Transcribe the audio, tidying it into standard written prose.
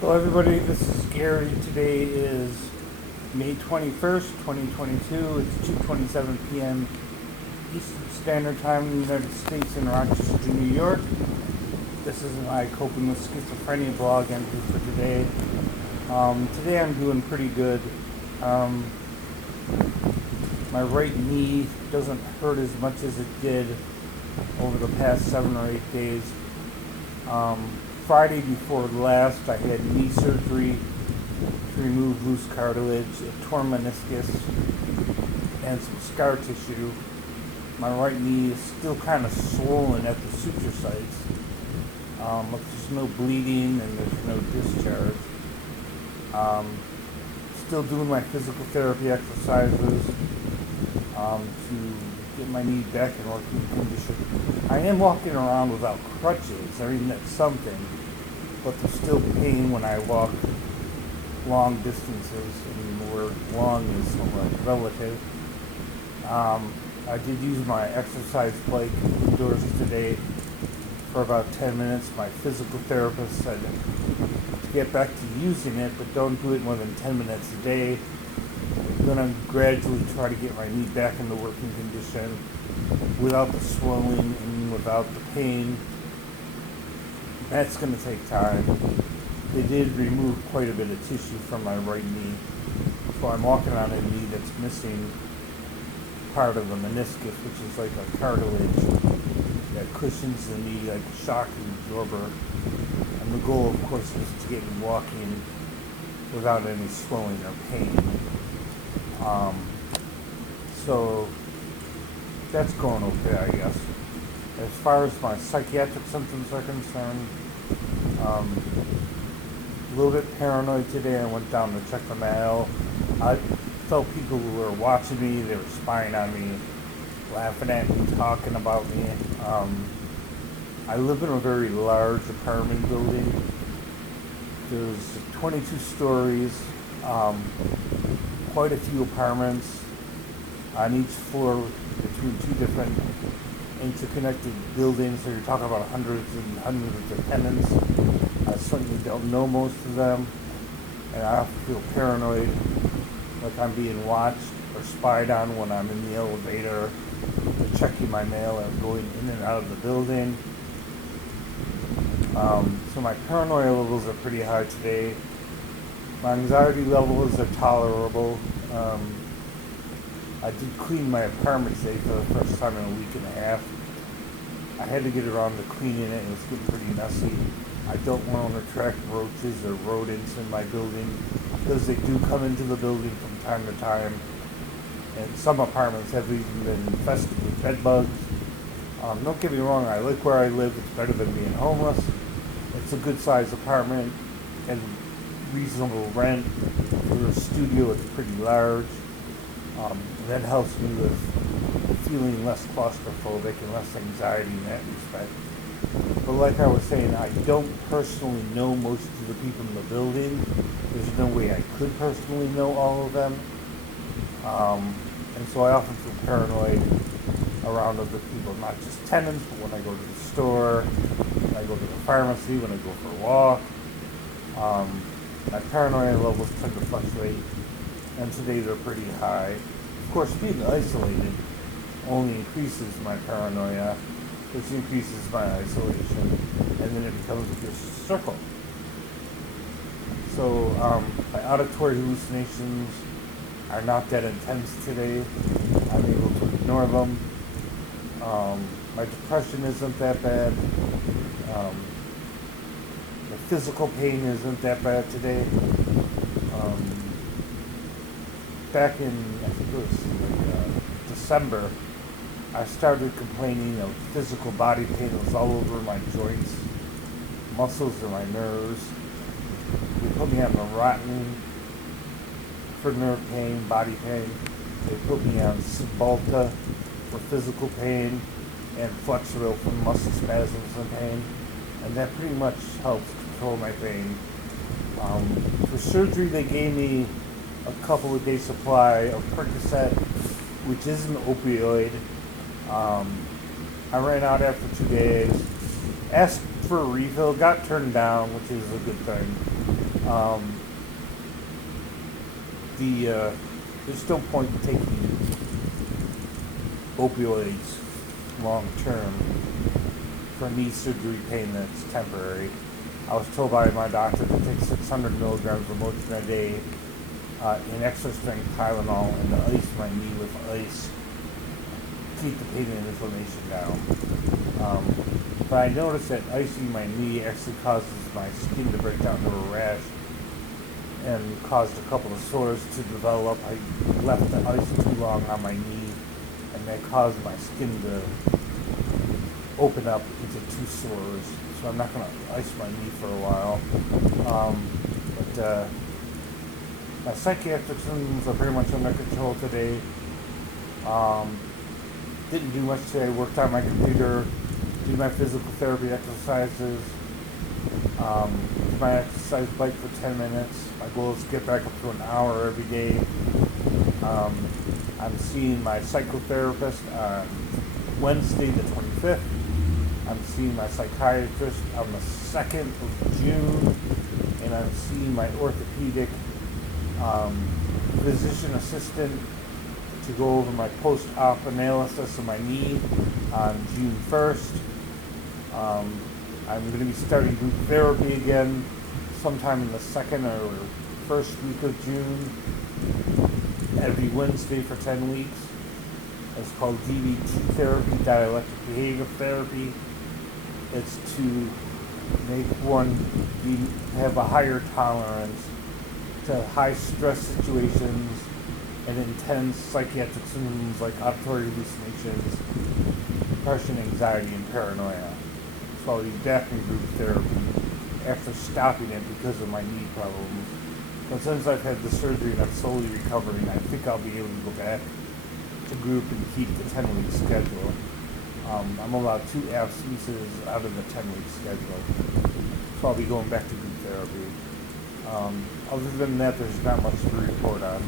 Hello everybody, this is Gary. Today is May 21st, 2022. It's 2:27 p.m. Eastern Standard Time in the United States in Rochester, New York. This is my Coping with Schizophrenia blog entry for today. Today I'm doing pretty good. My right knee doesn't hurt as much as it did over the past 7 or 8 days. Friday before last, I had knee surgery to remove loose cartilage, a torn meniscus, and some scar tissue. My right knee is still kind of swollen at the suture sites. But there's no bleeding and there's no discharge. Still doing my physical therapy exercises to get my knee back in working condition. I am walking around without crutches. I mean, that's something. But there's still pain when I walk long distances, and where long is somewhat relative. I did use my exercise bike indoors today for about 10 minutes. My physical therapist said to get back to using it, but don't do it more than 10 minutes a day. I'm going to gradually try to get my knee back into working condition without the swelling and without the pain. That's going to take time. They did remove quite a bit of tissue from my right knee, so I'm walking on a knee that's missing part of the meniscus, which is like a cartilage that cushions the knee like a shock absorber. And the goal, of course, is to get me walking without any swelling or pain. So that's going okay, I guess. As far as my psychiatric symptoms are concerned, a little bit paranoid today. I went down to check the mail. I felt people who were watching me, they were spying on me, laughing at me, talking about me. I live in a very large apartment building. There's 22 stories, quite a few apartments on each floor between two different interconnected buildings, so you're talking about hundreds and hundreds of tenants. I certainly don't know most of them, and I often feel paranoid, like I'm being watched or spied on when I'm in the elevator, or checking my mail or going in and out of the building. So my paranoia levels are pretty high today. My anxiety levels are tolerable. I did clean my apartment today for the first time in a week and a half. I had to get around to cleaning it. It was getting pretty messy. I don't want to attract roaches or rodents in my building because they do come into the building from time to time. And some apartments have even been infested with bed bugs. Don't get me wrong, I like where I live. It's better than being homeless. It's a good sized apartment and reasonable rent. For a studio, it's pretty large. That helps me with feeling less claustrophobic and less anxiety in that respect. But like I was saying, I don't personally know most of the people in the building. There's no way I could personally know all of them. And so I often feel paranoid around other people, not just tenants, but when I go to the store, when I go to the pharmacy, when I go for a walk. My paranoia levels tend to fluctuate, and today they're pretty high. Of course, being isolated only increases my paranoia, which increases my isolation, and then it becomes a vicious circle. So my auditory hallucinations are not that intense today. I'm able to ignore them. My depression isn't that bad. The physical pain isn't that bad today. Back in, I think it was December, I started complaining of physical body pain. It was all over my joints, muscles, and my nerves. They put me on Neurontin for nerve pain, body pain. They put me on Cymbalta for physical pain and Flexeril for muscle spasms and pain. And that pretty much helps control my pain. For surgery, they gave me a couple of days supply of Percocet, which is an opioid. I ran out after 2 days. Asked for a refill, got turned down, which is a good thing. Um, there's no point in taking opioids long term for knee surgery pain that's temporary. I was told by my doctor to take 600 milligrams of Motrin a day in extra strength Tylenol and to ice my knee with ice, keep the pain and inflammation down. But I noticed that icing my knee actually causes my skin to break down to a rash and caused a couple of sores to develop. I left the ice too long on my knee, and that caused my skin to open up into two sores. So I'm not going to ice my knee for a while. But my psychiatric symptoms are pretty much under control today. Didn't do much today. Worked on my computer, did my physical therapy exercises, my exercise bike for 10 minutes. My goal is to get back up to an hour every day. I'm seeing my psychotherapist on Wednesday the 25th. I'm seeing my psychiatrist on the 2nd of June. And I'm seeing my orthopedic physician assistant to go over my post-op analysis of my knee on June 1st. I'm going to be starting group therapy again sometime in the second or first week of June, every Wednesday for 10 weeks. It's called DBT therapy, dialectic behavior therapy. It's to make one have a higher tolerance to high stress situations and intense psychiatric symptoms like auditory hallucinations, depression, anxiety, and paranoia. So I'll be back in group therapy after stopping it because of my knee problems. But since I've had the surgery and I'm slowly recovering, I think I'll be able to go back to group and keep the 10-week schedule. I'm allowed 2 absences out of the 10-week schedule. So I'll be going back to group therapy. Other than that, there's not much to report on.